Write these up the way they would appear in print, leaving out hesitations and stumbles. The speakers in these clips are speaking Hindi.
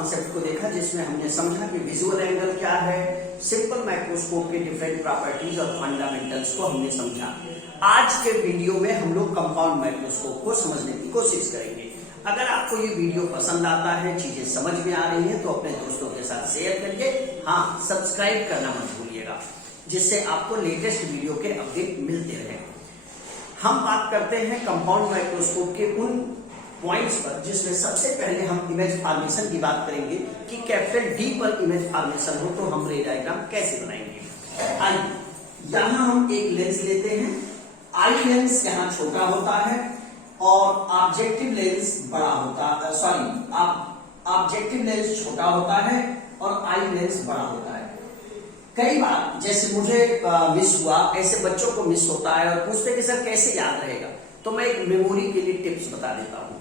कॉन्सेप्ट को देखा जिसमें हमने समझा कि विजुअल एंगल क्या है, सिंपल माइक्रोस्कोप के डिफरेंट प्रॉपर्टीज और फंडामेंटल्स को हमने समझा। आज के वीडियो में हम लोग कंपाउंड माइक्रोस्कोप को समझने की कोशिश करेंगे। अगर आपको ये वीडियो पसंद आता है, चीजें समझ में आ रही हैं, तो अपने दोस्तों के साथ शेयर करिए। हाँ, सब्सक्राइब करना मत भूलिएगा, जिससे आपको लेटेस्ट वीडियो के अपडेट मिलते रहे। हम बात करते हैं कंपाउंड माइक्रोस्कोप के उन पॉइंट्स पर जिसमें सबसे पहले हम इमेज फॉर्मेशन की बात करेंगे कि कैपिटल डी पर इमेज फॉर्मेशन हो तो हम रे डायग्राम कैसे बनाएंगे। आइए, यहां हम एक लेंस लेते हैं। आई लेंस यहाँ छोटा होता है और ऑब्जेक्टिव लेंस बड़ा होता है, ऑब्जेक्टिव लेंस छोटा होता है और आई लेंस बड़ा होता है। कई बार जैसे मुझे मिस हुआ, ऐसे बच्चों को मिस होता है और पूछते कि सर कैसे याद रहेगा, तो मैं एक मेमोरी के लिए टिप्स बता देता हूं।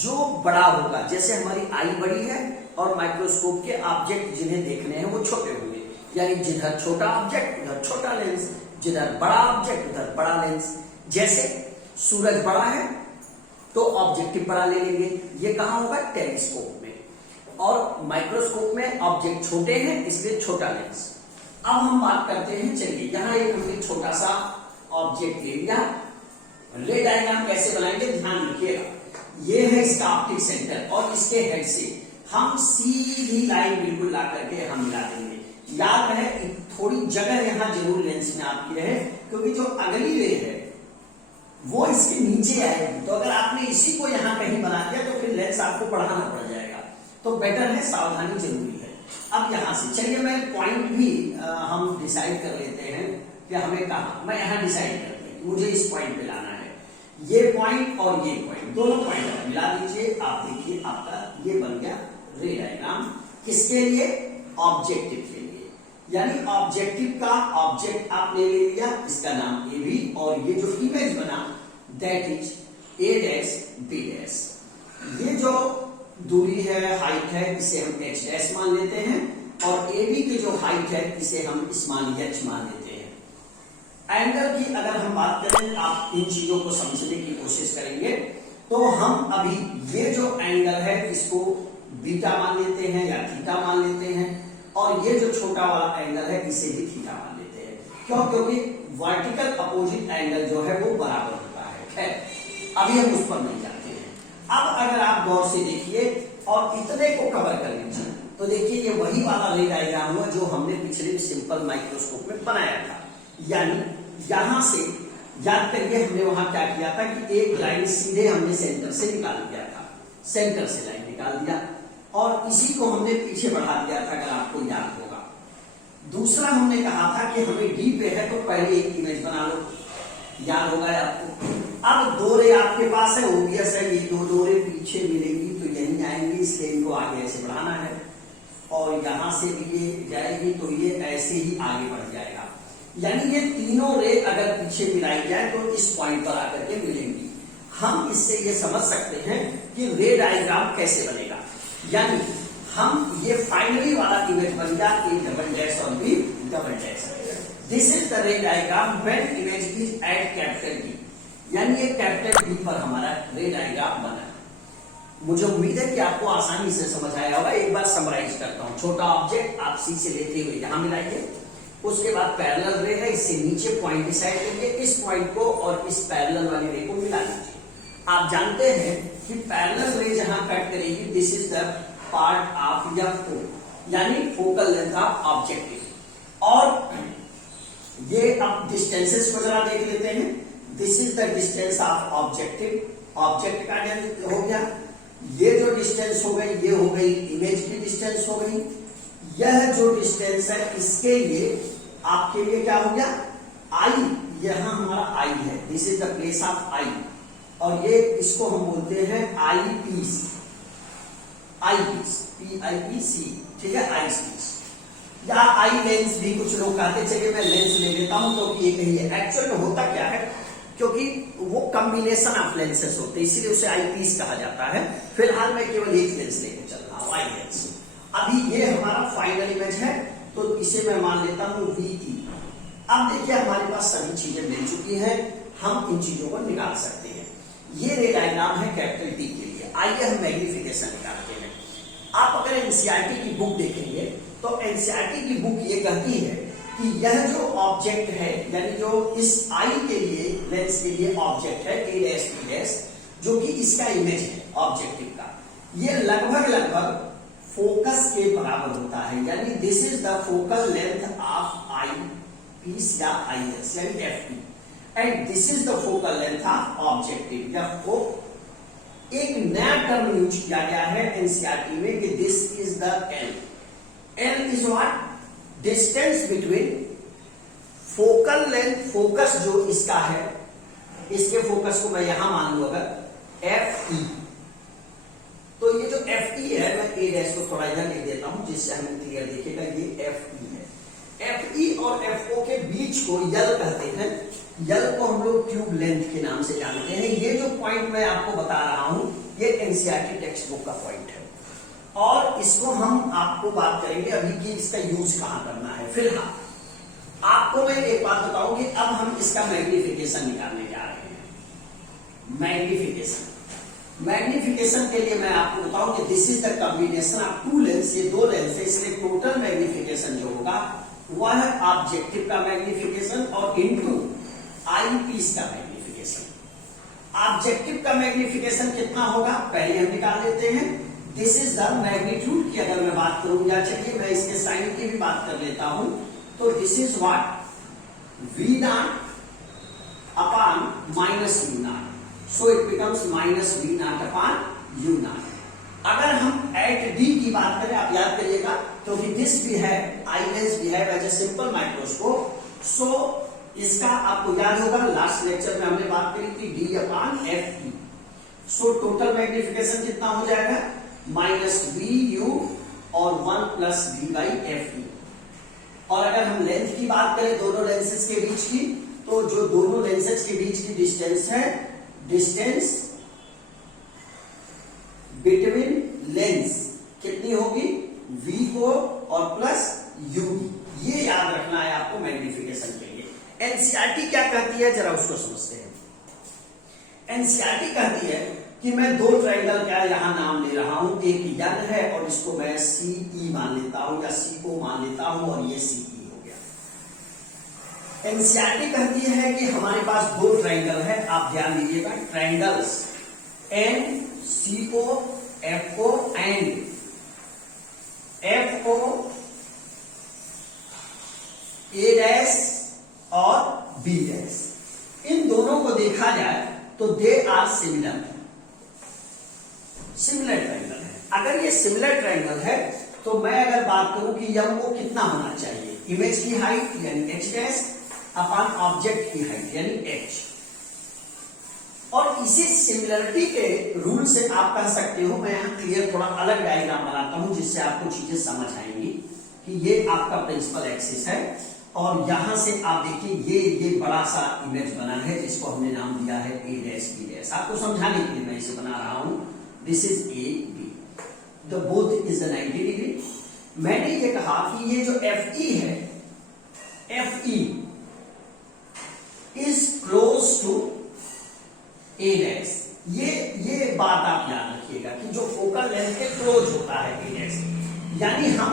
जो बड़ा होगा, जैसे हमारी आई बड़ी है और माइक्रोस्कोप के ऑब्जेक्ट जिन्हें देखने हैं वो छोटे होंगे, यानी जिधर छोटा ऑब्जेक्ट उधर छोटा लेंस, जिधर बड़ा ऑब्जेक्ट उधर बड़ा लेंस। जैसे सूरज बड़ा है तो ऑब्जेक्टिव बड़ा ले लेंगे, ये कहां होगा, टेलीस्कोप में। और माइक्रोस्कोप में ऑब्जेक्ट छोटे हैं इसलिए छोटा लेंस। अब हम बात करते हैं, चलिए यहां एक हमने छोटा सा ऑब्जेक्ट ले लिया। रे डायग्राम कैसे बनाएंगे, ध्यान रखिएगा। ये है इसका ऑप्टिक सेंटर और इसके हेड से हम सीधी लाइन बिल्कुल ला करके हम मिला देंगे। याद रहे, थोड़ी जगह यहां जरूर लेंस में आपकी रहे, क्योंकि जो अगली रे है वो इसके नीचे आएगी। तो अगर आपने इसी को यहां कहीं बना दिया तो फिर लेंस आपको बढ़ाना पड़ जाएगा। तो बेटर है, सावधानी जरूरी है। अब यहां से चलिए मैं पॉइंट भी हम डिसाइड कर लेते हैं कि हमें कहा, मैं यहां डिसाइड करते हैं मुझे इस पॉइंट पे लाना है। ये पॉइंट और ये पॉइंट, दोनों पॉइंट मिला दीजिए। आप देखिए आपका ये बन गया रे डायग्राम। किसके लिए, ऑब्जेक्टिव के लिए। यानी ऑब्जेक्टिव का ऑब्जेक्ट आपने ले लिया, इसका नाम ए बी, और ये जो इमेज बना that is a dash B dash. ये जो दूरी है, हाइट है, इसे हम एच डैश मान लेते हैं, और ए बी की जो हाइट है इसे हम स्मॉल एच मान लेते हैं। एंगल की अगर हम बात करें, आप इन चीजों को समझने की कोशिश करेंगे, तो हम अभी ये जो एंगल है इसको बीटा मान लेते हैं या थीटा मान लेते हैं, और ये जो छोटा वाला एंगल है इसे भी थीटा मान लेते हैं। क्यों, क्योंकि वर्टिकल अपोजिट एंगल जो है वो बराबर होता है। खैर, अभी हम उस पर नहीं जाते हैं। अब अगर आप गौर से देखिए और इतने को कवर कर लीजिए, तो देखिए ये वही वाला रे डायग्राम हुआ जो हमने पिछले सिंपल माइक्रोस्कोप में बनाया था। यानी यहां से याद करिए, हमने वहां क्या किया था कि एक लाइन सीधे हमने सेंटर से निकाल दिया था, सेंटर से लाइन निकाल दिया, और इसी को हमने पीछे बढ़ा दिया था, अगर आपको याद होगा। दूसरा हमने कहा था कि हमें डी पे है तो पहले एक इमेज बना लो, याद होगा आपको। अब दो रे आपके पास है, ओबियस है, ये दो रे पीछे मिलेगी तो यहीं आएंगी, इसलिए इनको आगे ऐसे बढ़ाना है, और यहां से भी ये जाएगी तो ये ऐसे ही आगे बढ़ जाएगा। यानी ये तीनों रे अगर पीछे मिलाई जाए तो इस पॉइंट पर आकर के मिलेंगी। हम इससे ये समझ सकते हैं कि रे डायग्राम कैसे बनेगा। यानी हम ये फाइनली वाला इमेज बन गया, ए डबल डैश और B double dash. This is the ray diagram when image is at capital D. यानी ये कैपिटल डी पर हमारा रे डायग्राम बना। मुझे उम्मीद है कि आपको आसानी से समझ आया होगा। एक बार समराइज करता हूं। छोटा ऑब्जेक्ट आप सी से लेते हुए यहां मिलाइए, उसके बाद पैरेलल रे है, इससे नीचे पॉइंट डिसाइड करिए, इस पॉइंट को और इस पैरेलल वाली रे को मिला लीजिए। आप जानते हैं कि पैरेलल रे जहां कट करेगी, this is the part of F O, यानी फोकल लेंथ ऑफ ऑब्जेक्टिव। और ये अब डिस्टेंसेस को जरा देख लेते हैं। This is the distance of objective, object का हो गया। ये जो डिस्टेंस हो गई ये हो गई इमेज की डिस्टेंस हो गई। यह जो डिस्टेंस है इसके लिए आपके लिए क्या हो गया, आई, यहां हमारा आई है, this is the place of eye, और ये इसको हम बोलते हैं eyepiece, eyepiece, P I P C, ठीक है, आई पीस या आई लेंस भी कुछ लोग कहते। चलिए मैं लेंस ले लेता हूं क्योंकि ये कही है। एक्चुअल में होता क्या है, क्योंकि वो कॉम्बिनेशन ऑफ लेंसेस होते हैं इसीलिए उसे आई पीस कहा जाता है। फिलहाल मैं केवल एक लेंस लेकर चल रहा हूं, आई लेंस। अभी ये हमारा फाइनल इमेज है तो इसे मैं मान लेता हूं वी। अब देखिए हमारे पास सभी चीजें मिल चुकी हैं, हम इन चीजों को निकाल सकते हैं। ये रे डायग्राम है कैपिटल टी के लिए। आइए हम मैग्निफिकेशन निकालते हैं। आप अगर एनसीईआरटी की बुक देखेंगे तो एनसीईआरटी की बुक ये कहती है कि यह जो ऑब्जेक्ट है, यानी जो इस आई के लिए लेंस के लिए ऑब्जेक्ट है ए डैश बी डैश, जो कि इसका इमेज है ऑब्जेक्टिव का, ये लगभग फोकस के बराबर होता है। यानी this is the focal length of I piece या आई एस यानी F P, and this is the focal length of objective F O. एक नया टर्म यूज किया गया है एनसीईआरटी में कि this is the L. L is what? Distance between focal length, focus जो इसका है, इसके फोकस को मैं यहां मान लू अगर एफ ई, तो ये जो एफ ई है, मैं ए डैश को थोड़ा इधर लिख देता हूं जिससे हमें क्लियर दिखेगा, ये एफ ई है। एफ ई और एफ ओ के बीच को यल कहते हैं। यल को हम लोग ट्यूब लेंथ के नाम से जानते हैं। ये जो पॉइंट मैं आपको बता रहा हूं, ये एनसीईआरटी टेक्स्ट बुक का पॉइंट है, और इसको हम आपको बात करेंगे अभी कि इसका यूज कहां करना है। फिलहाल आपको मैं एक बात बताऊं कि अब हम इसका मैग्निफिकेशन निकालने जा रहे हैं। मैग्निफिकेशन के लिए मैं आपको बताऊं कि this is the combination of two lens, ये दो लेंस है, इसलिए टोटल मैग्निफिकेशन जो होगा वह है ऑब्जेक्टिव का मैग्निफिकेशन और इनटू आई पीस का मैग्निफिकेशन। ऑब्जेक्टिव का मैग्निफिकेशन कितना होगा पहले हम निकाल लेते हैं। दिस इज द मैग्नीट्यूड की अगर मैं बात करूं, या चलिए मैं इसके साइन की भी बात कर लेता हूं, तो this is what v naught upon minus u naught, so it becomes minus v naught upon u naught. अगर हम एट डी की बात करें, आप याद करिएगा, क्योंकि दिस भी है आई लेंस भी है एज ए सिंपल माइक्रोस्कोप, सो इसका आपको याद होगा लास्ट लेक्चर में हमने बात करी थी D upon F E. So total magnification कितना हो जाएगा माइनस वी यू और 1 plus v by F E. और अगर हम लेंथ की बात करें दोनों लेंसेज के बीच की, तो जो दोनों लेंसेज के बीच की डिस्टेंस है, डिस्टेंस बिटवीन लेंस कितनी होगी v को और प्लस u, ये याद रखना है आपको मैग्निफिकेशन के लिए। एनसीईआरटी क्या कहती है जरा उसको समझते हैं। एनसीईआरटी कहती है कि मैं दो ट्रायंगल का यहां नाम ले रहा हूं, एक यन है और इसको मैं सी ई मान लेता हूं या सी ओ मान लेता हूं, और ये सी ई हो गया। एनसीईआरटी कहती है कि हमारे पास दो ट्रायंगल है, आप ध्यान दीजिएगा, triangles N C O F O and F O A dash और बी डैश, इन दोनों को देखा जाए तो दे आर सिमिलर ट्रायंगल है। अगर ये सिमिलर ट्रायंगल है तो मैं अगर बात करूं कि यम को कितना होना चाहिए, इमेज की हाइट यानी एच डैश अपॉन ऑब्जेक्ट की हाइट यानी एच, और इसी सिमिलरिटी के रूल से आप कह सकते हो, मैं यहां क्लियर थोड़ा अलग डायग्राम बनाता हूं जिससे आपको चीजें समझ आएंगी कि ये आपका प्रिंसिपल एक्सिस है, और यहां से आप देखिए ये बड़ा सा इमेज बना है जिसको हमने नाम दिया है ए डैश बी डैश। आपको समझाने के लिए मैं इसे बना रहा हूं, this is A B, the both is 90 degree. मैंने ये कहा कि ये जो एफ ई है, F E is close to A dash. ये बात आप याद रखिएगा कि जो फोकल लेंथ के क्लोज होता है ए डैश, यानी हम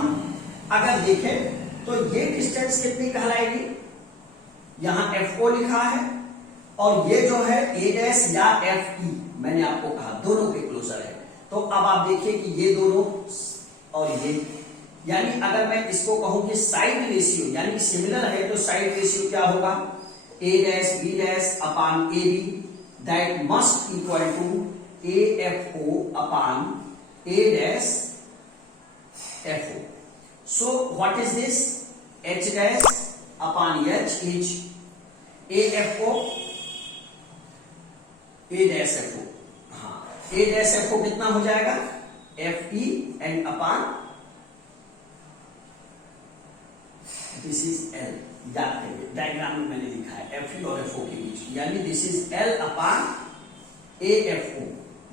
अगर देखें तो ये डिस्टेंस कितनी कहलाएगी, यहां एफ ओ लिखा है, और ये जो है ए डैश या एफ ई, मैंने आपको कहा दोनों के क्लोजर है। तो अब आप देखिए कि ये दोनों और ये, यानी अगर मैं इसको कहूं कि साइड रेशियो यानी सिमिलर है, तो साइड रेशियो क्या होगा A dash B dash upon A B, that must equal to AFO upon A dash FO. So what is this? H dash upon H is AFO A dash FO. हाँ, A dash FO कितना हो जाएगा FE and upon this is L। याद करिए डायग्राम में मैंने लिखा है एफ ई और एफ ओ के बीच, यानी this is L upon A F O,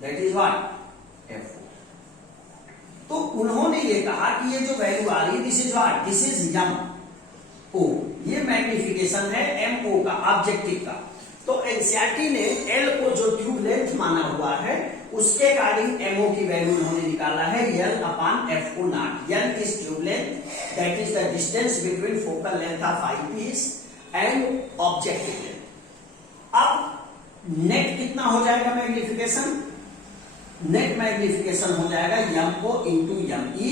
that is what F O. तो उन्होंने ये कहा कि ये जो वैल्यू आ रही है this is what, this is M O, ये मैग्निफिकेशन है एम ओ का ऑब्जेक्टिव का। तो एनसीईआरटी ने एल को जो ट्यूब लेंथ माना हुआ है उसके अकॉर्डिंग एमओ की वैल्यू उन्होंने निकाला है L upon F O naught. L is tube length, that is the distance between focal length of I piece and objective length. अब नेट कितना हो जाएगा मैग्निफिकेशन? नेट मैग्निफिकेशन हो जाएगा M O into M E,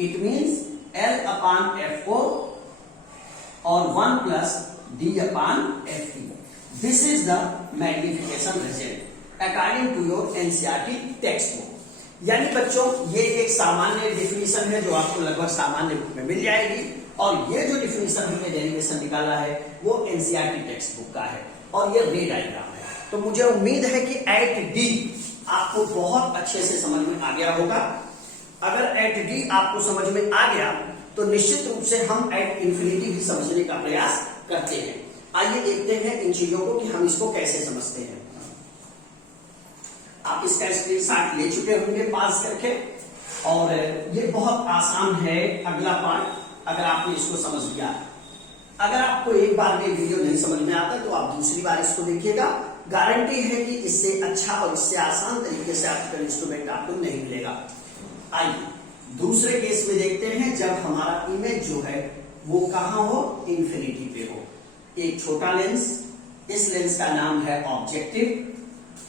it means L upon F O और 1 plus D upon F E. This is the magnification result according to your NCERT textbook। यानी बच्चों ये एक सामान्य डिफिनीशन है जो आपको लगभग सामान्य बुक में मिल जाएगी, और ये जो डिफिनीशन हमने डेरिवेशन निकाला है वो NCERT टेक्स्ट बुक का है, और ये रे डायग्राम है। तो मुझे उम्मीद है कि एट डी आपको बहुत अच्छे से समझ में आ गया होगा। अगर एट डी आपको समझ में आ गया तो निश्चित रूप से हम एट इंफिनिटी भी समझने का प्रयास करते हैं। आइए देखते हैं इन चीजों को कि हम इसको कैसे समझते हैं। आप इसका स्क्रीनशॉट ले चुके होंगे पास करके, और ये बहुत आसान है अगला पार्ट अगर आपने इसको समझ लिया। अगर आपको एक बार में वीडियो नहीं समझ में आता तो आप दूसरी बार इसको देखिएगा, गारंटी है कि इससे अच्छा और इससे आसान तरीके से ऑप्टिकल इंस्ट्रूमेंट आपको नहीं मिलेगा। आइए दूसरे केस में देखते हैं, जब हमारा इमेज जो है वो कहां हो? इंफिनिटी पे हो। एक छोटा लेंस, इस लेंस का नाम है ऑब्जेक्टिव,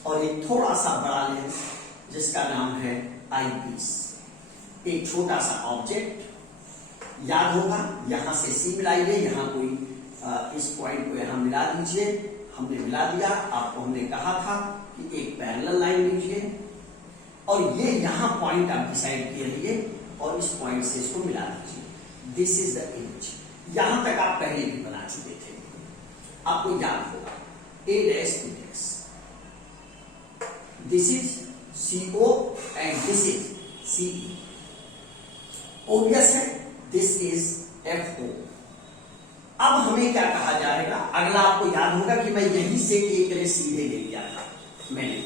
और एक थोड़ा सा बड़ा लेंस जिसका नाम है आई पीस। एक छोटा सा ऑब्जेक्ट, याद होगा यहां से सी मिलाइए, यहां कोई इस पॉइंट को यहां मिला दीजिए, हमने मिला दिया। आपको हमने कहा था कि एक पैरेलल लाइन लीजिए, और ये यहां पॉइंट आप डिसाइड किए रहिए, और इस पॉइंट से इसको मिला दीजिए। This is the image. यहां तक आप पहले भी बना चुके थे, आपको याद होगा। A dash B dash, this is CO and this is CE। Obvious है दिस इज FO। अब हमें क्या कहा जाएगा? अगला आपको याद होगा कि मैं यहीं से एक तरह सीधे ले लिया था मैंने,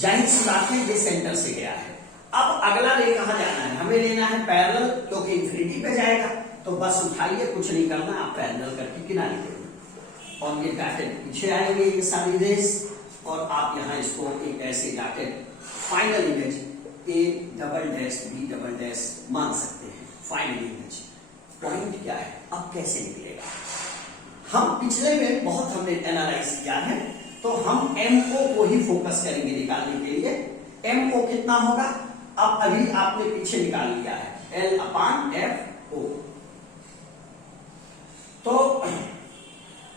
जाहिर सी बात है ये सेंटर से गया है। अब अगला रे कहां जाना है? हमें लेना है पैरेलल, क्योंकि इंफिनिटी पे जाएगा। तो बस उठाइए, कुछ नहीं करना, आप पैरेलल करके किनारे पे, और ये डॉटेड पीछे आएंगे ये सारी रेस, और आप यहां इसको एक ऐसे dotted final image A double dash B double dash मान सकते हैं फाइनल इमेज। पॉइंट क्या है? अब कैसे निकलेगा? हम पिछले में बहुत हमने एनालाइज किया है, तो हम MO को ही फोकस करेंगे निकालने के लिए। MO कितना होगा? अब अभी आपने पीछे निकाल लिया है L अपॉन FO। तो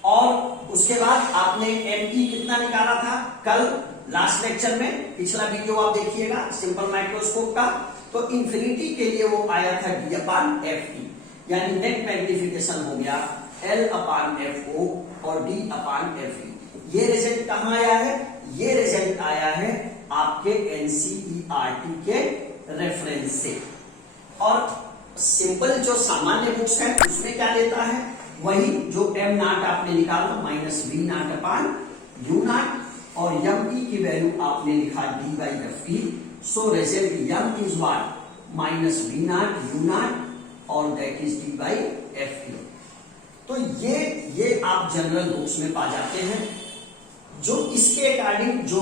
और उसके बाद आपने ME कितना निकाला था कल लास्ट लेक्चर में, पिछला वीडियो आप देखिएगा सिंपल माइक्रोस्कोप का। तो इंफिनिटी के लिए वो आया था D अपॉन FE, यानी नेट मैग्निफिकेशन हो गया L अपॉन FO और D अपॉन FE। ये रिजल्ट कहां आया है? ये रिजल्ट आया है आपके NCERT के रेफरेंस से, और सिंपल जो सामान्य बुक्स है उसमें क्या देता है? वही जो M नॉट आपने निकाला minus V nought upon U nought, और ME की वैल्यू आपने लिखा D by FE। So result M is what? Minus V nought U nought, और that is D by FE। तो ये आप जनरल बुक्स में पा जाते हैं। जो इसके अकॉर्डिंग जो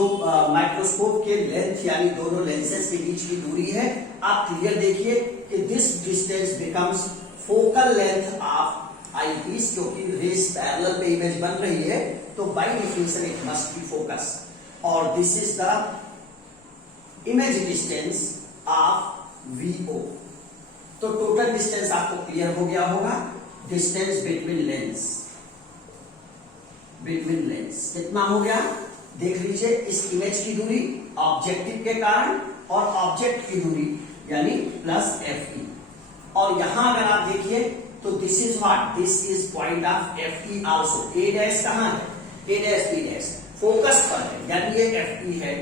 माइक्रोस्कोप के लेंथ यानी दोनों लेंसेज के बीच की दूरी है, आप क्लियर देखिए कि this distance becomes focal length of I piece, क्योंकि रेस पैरेलल पे इमेज बन रही है तो by definition it must be focus, और this is the image distance of VO। तो टोटल डिस्टेंस आपको क्लियर हो गया होगा। डिस्टेंस बिटवीन लेंस कितना हो गया? देख लीजिए, इस इमेज की दूरी ऑब्जेक्टिव के कारण, और ऑब्जेक्ट की दूरी यानी प्लस FE। और यहां अगर आप देखिए तो this is what? This is point of FE also. A dash कहां है? A dash B dash focus पर है, यानी ये FE है,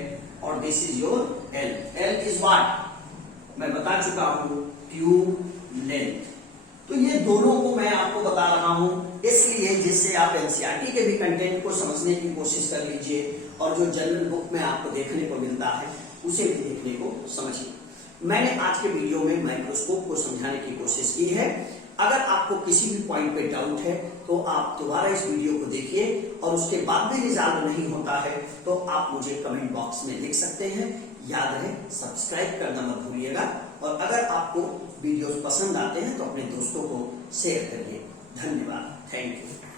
और this is your L। L is what? मैं बता चुका हूं, ट्यूब लेंथ। तो ये दोनों को मैं आपको बता रहा हूं इसलिए जिससे आप एनसीईआरटी के भी कंटेंट को समझने की कोशिश कर लीजिए, और जो जनरल बुक में आपको देखने को मिलता है उसे भी देखने को समझिए। मैंने आज के वीडियो में माइक्रोस्कोप को समझाने की कोशिश की है। अगर आपको किसी भी पॉइंट पे डाउट है तो आप दोबारा इस वीडियो को देखिए और उसके बाद भी रिजॉल्व नहीं होता है तो आप मुझे कमेंट बॉक्स में लिख सकते हैं। याद रहे सब्सक्राइब करना मत भूलिएगा और अगर आपको वीडियोस पसंद आते हैं तो अपने दोस्तों को शेयर करिए। धन्यवाद, थैंक यू।